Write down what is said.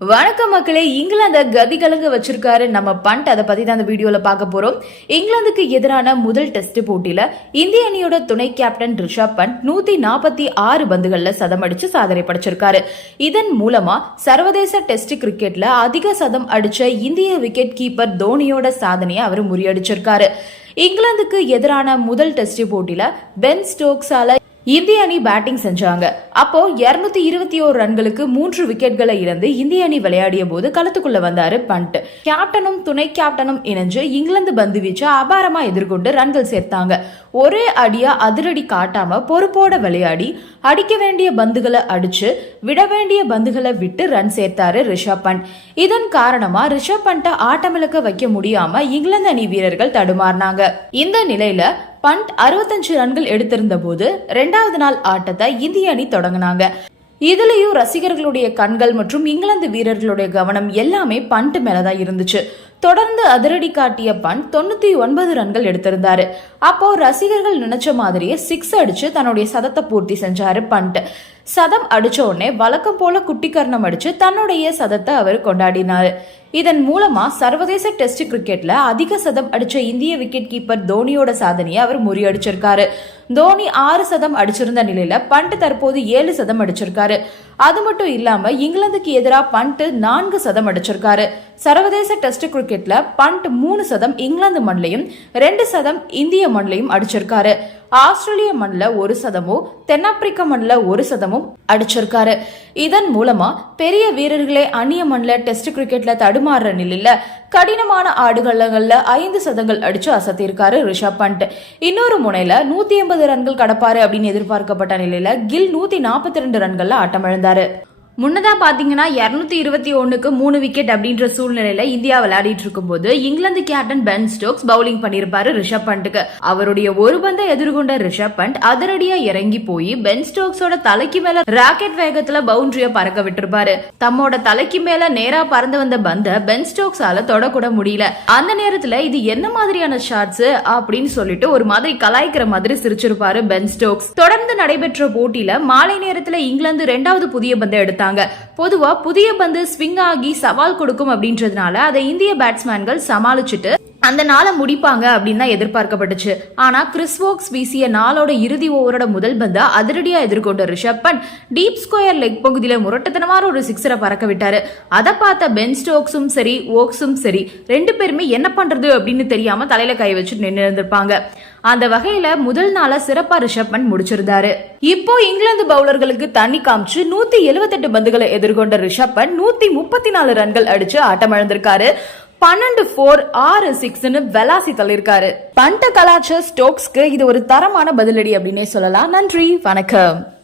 வணக்கம் மக்களே இங்கிலாந்த கதி கலங்க வச்சிருக்காரு நம்ம பண்ட். அதை பத்தி தான் அந்த வீடியோல பார்க்க போறோம். இங்கிலாந்துக்கு எதிரான முதல் டெஸ்ட் போட்டியில இந்திய அணியோட துணை கேப்டன் ரிஷப் பண்ட் நூத்தி நாற்பத்தி ஆறு பந்துகள்ல சதம் அடிச்சு சாதனை படைச்சிருக்காரு. இதன் மூலமா சர்வதேச டெஸ்ட் கிரிக்கெட்ல அதிக சதம் அடிச்ச இந்திய விக்கெட் கீப்பர் தோனியோட சாதனையை அவர் முறியடிச்சிருக்காரு. இங்கிலாந்துக்கு எதிரான முதல் டெஸ்ட் போட்டியில பென் ஸ்டோக்ஸால இந்திய அணி பேட்டிங் செஞ்சாங்க. அப்போ 221 இருபத்தி ஓரு ரன்களுக்கு மூன்று விக்கெட்களை இழந்து இந்திய அணி விளையாடிய போது களத்துக்குள்ள வந்தாரு பண்ட் கேப்டனும் துணை கேப்டனும் இணைஞ்சு இங்கிலாந்து பந்து வீச்சை அபாரமா எதிர்கொண்டு ரன்கள் சேர்த்தாங்க. ஒரே அடியா அதிரடி காட்டாம பொறுப்போட விளையாடி அடிக்க வேண்டிய பந்துகளை அடிச்சு விட வேண்டிய பந்துகளை விட்டு ரன் சேர்த்தாரு ரிஷப் பண்ட் இதன் காரணமா ரிஷப் பண்ட்டை ஆட்டமிழக்க வைக்க முடியாம இங்கிலாந்து அணி வீரர்கள் தடுமாறினாங்க. இந்த நிலையில பண்ட் அறுபத்தஞ்சு ரன்கள் எடுத்திருந்த போது ரெண்டாவது நாள் ஆட்டத்தை இந்திய அணி தொடங்கினாங்க. இதுலயும் ரசிகர்களுடைய கண்கள் மற்றும் இங்கிலாந்து வீரர்களுடைய கவனம் எல்லாமே பண்ட் மேலதான் இருந்துச்சு. தொடர்ந்து அதிரடி காட்டிய பண்ட் தொண்ணூத்தி ஒன்பது ரன்கள் எடுத்திருந்தாரு. அப்போ ரசிகர்கள் நினைச்ச மாதிரியே சிக்ஸ் அடிச்சு தன்னுடைய சதத்தை பூர்த்தி செஞ்சாரு பண்ட் சதம் அடிச்ச உடனே வழக்கம் போல குட்டிக்கர்ணம் அடிச்சு தன்னுடைய சதத்தை அவர் கொண்டாடினார். இதன் மூலமா சர்வதேச டெஸ்ட் கிரிக்கெட்ல அதிக சதம் அடிச்ச இந்திய விக்கெட் கீப்பர் தோனியோட சாதனையை அவர் முறியடிச்சிருக்காரு. தோனி ஆறு சதம் அடிச்சிருந்த நிலையில பண்ட் தற்போது ஏழு சதம் அடிச்சிருக்காரு. அது மட்டும் இல்லாம இங்கிலாந்துக்கு எதிராக பண்ட் நான்கு சதம் அடிச்சிருக்காரு. சர்வதேச டெஸ்ட் கிரிக்கெட்ல பண்ட் மூணு சதம் இங்கிலாந்து மண்லையும் ரெண்டு சதம் இந்திய மண்லையும் அடிச்சிருக்காரு. ஆஸ்திரேலிய மண்ல ஒரு சதமும் தென்னாப்பிரிக்க மண்ல ஒரு சதமும் அடிச்சிருக்காரு. இதன் மூலமா பெரிய வீரர்களே அந்நிய மண்ல டெஸ்ட் கிரிக்கெட்ல தடுமாறுற நிலையில கடினமான ஆடுகளங்கள்ல ஐந்து சதங்கள் அடிச்சு அசத்திருக்காரு ரிஷப் பண்ட் இன்னொரு முனையில நூத்தி எண்பது ரன்கள் கடப்பாரு அப்படின்னு எதிர்பார்க்கப்பட்ட நிலையில கில் நூத்தி நாற்பத்தி ரெண்டு ரன்கள்ல ஆட்டமிழந்தாரு. முன்னதாக பார்த்தீங்கன்னா இரநூத்தி இருபத்தி ஒன்றுக்கு மூணு விக்கெட் அப்படின்ற சூழ்நிலையில இந்தியா விளையாடிட்டு இருக்கும்போது England captain Ben Stokes bowling பண்ணியிருப்பாரு ரிஷப் பண்ட்டுக்கு அவருடைய ஒரு பந்தை எதிர்கொண்ட ரிஷப் பண்ட் அதிரடியா இறங்கி போய் பென் ஸ்டோக்ஸோட தலைக்கு மேல ராக்கெட் வேகத்துல பவுண்டரிய பறக்க விட்டுருப்பாரு. தம்மோட தலைக்கு மேல நேரா பறந்து வந்த பந்த பென் ஸ்டோக்ஸால தொடக்கூட முடியல. அந்த நேரத்துல இது என்ன மாதிரியான ஷாட்ஸ் அப்படின்னு சொல்லிட்டு ஒரு மாதிரி கலாய்க்கிற மாதிரி சிரிச்சிருப்பாரு பென் ஸ்டோக்ஸ் தொடர்ந்து நடைபெற்ற போட்டியில மாலை நேரத்துல இங்கிலாந்து ரெண்டாவது புதிய பந்தை எடுத்தாங்க பொதுவா புதிய பந்து ஸ்விங் ஆகி சவால் கொடுக்கும் அப்படின்றதுனால அதை இந்திய பேட்ஸ்மேன்கள் சமாளிச்சுட்டு அந்த நாளை முடிப்பாங்க அப்படின்னு தான் எதிர்பார்க்கப்பட்டுச்சு. ஆனா கிறிஸ் வோக்ஸ் வீசிய நாளோட இறுதி ஓவரோட முதல் பந்தை அதிரடியா எதிர்கொண்ட Rishabh Pant deep square leg பகுதியில முரட்டத்தனமான ஒரு சிக்ஸரை பறக்க விட்டாரு. அதை பார்த்த பென் ஸ்டோக்ஸும் சரி ஓக்ஸும் சரி ரெண்டு பேருமே என்ன பண்றது அப்படின்னு தெரியாம தலையில கை வச்சு நின்று இருந்திருப்பாங்க. அந்த வகையில முதல் நாள சிறப்பா ரிஷப் பண்ட் முடிச்சிருந்தாரு. இப்போ இங்கிலாந்து பவுலர்களுக்கு தண்ணி காமிச்சு நூத்தி எழுபத்தெட்டு பந்துகளை எதிர்கொண்ட ரிஷப் பண்ட் நூத்தி முப்பத்தி நாலு ரன்கள் அடிச்சு ஆட்டமிழந்திருக்காரு பன்னெண்டு ஃபோர் ஆறு சிக்ஸ்னு வெலாசி தள்ளியிருக்காரு. பண்ட கலாச்சர் ஸ்டோக்ஸ்க்கு இது ஒரு தரமான பதிலடி அப்படின்னே சொல்லலாம். நன்றி வணக்கம்.